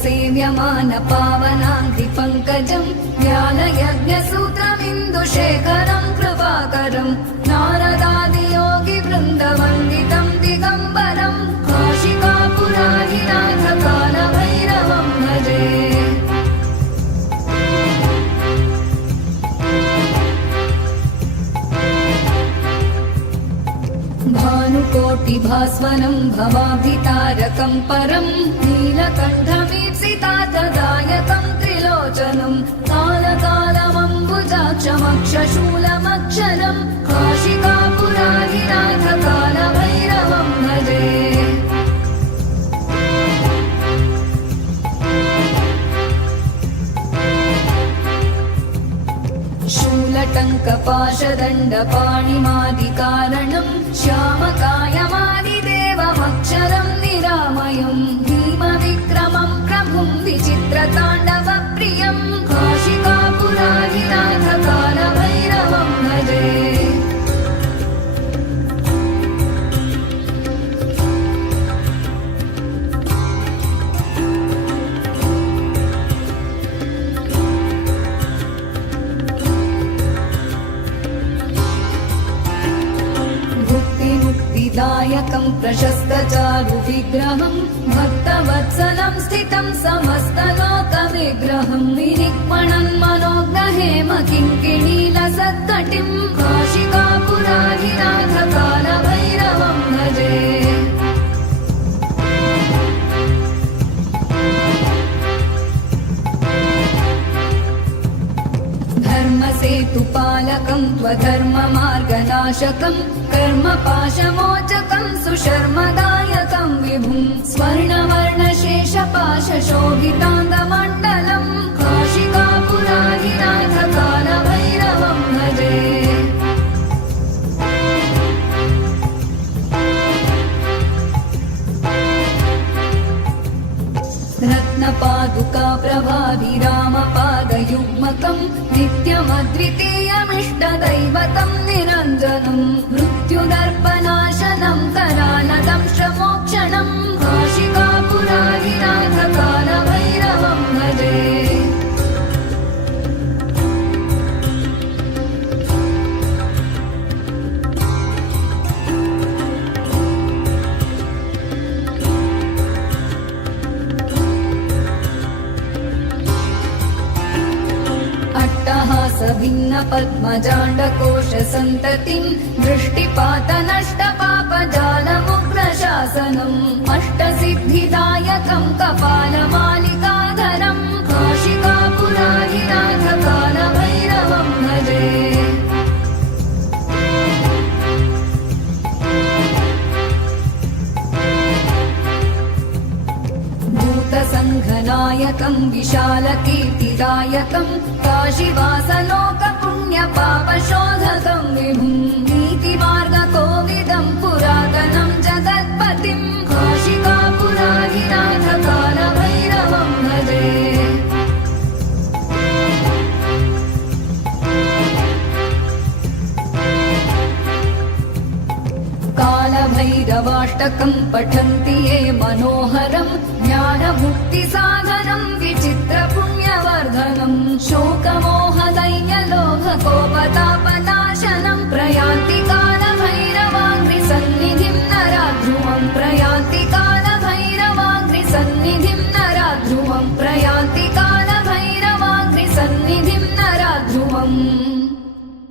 सेव्यमान पावनाङ्घ्रिपङ्कजम् ज्ञानयज्ञसूत्रमिन्दुशेखरम् कृपाकरम् नारदादियोगिवृन्दवन्दितम् दिगम्बरम् काशिकापुराधिनाथ कालभैरवम् भजे। भानुकोटिभास्वरम् भवाभितारकम् परम् नीलकण्ठमीप्सितार्थदायकम् त्रिलोचनम् कालकालमम्बुजाक्षमक्षशूलमक्षरम् काशिकापुराधिनाथ कालभैरवम् भजे। शूलटङ्कपाशदण्डपाणिमादिकारणम् श्यामकायमादिदेवमक्षरम् निरामयम् भीमविक्रमम् प्रभुम् विचित्रताण्डवप्रियम् काशिकापुराधिनाथ कालभैरवम् भजे। दायकम् प्रशस्तचारुविग्रहम् भक्तवत्सलम् स्थितम् समस्तलोकविग्रहम् विनिक्मणन् मनोग्रहेम किङ्किणीलसत्कटिम् काशिकापुराधिनाथ कालभैरवम् भजे। धर्मसेतुपालकम् त्वधर्ममार्गनाशकम् कर्मपाशमोचकम् सुशर्मदायकम् विभुम् स्वर्णवर्णशेषपाशशोभिताङ्गमण्डलम् काशिकापुराधिनाथ कालभैरवम् भजे। रत्नपादुका प्रभाभिरामपादयुग्मकम् नित्यमद्वितीयमिष्टदैवतम् निरञ्जनम् मृत्युदर्पनाशनम् करालदंश्रमोक्षणम् काशिकापुराधिनाथ कालभैरवम् भजे। भिन्न पद्मजाण्डकोशसन्ततिम् दृष्टिपातनष्टपापजालमुग्रशासनम् अष्टसिद्धिदायकम् कपालमालिकाधरम् काशिकापुराधिनाथ कालभैरवम् भजे। भूतसङ्घनायकम् विशालकीर्तिदायकम् काशीवासलोकपुण्यपापशोधकम् विभुम् नीतिमार्गकोविदम् पुरातनम् जगत्पतिम् काशिकापुराधिनाथ कालभैरवम् भजे। कालभैरवाष्टकम् पठन्ति ये मनोहरम् ज्ञानमुक्तिसाधनम् विचित्रपुण्यवर्धनम् शोकमोहदैन्यलोभकोपता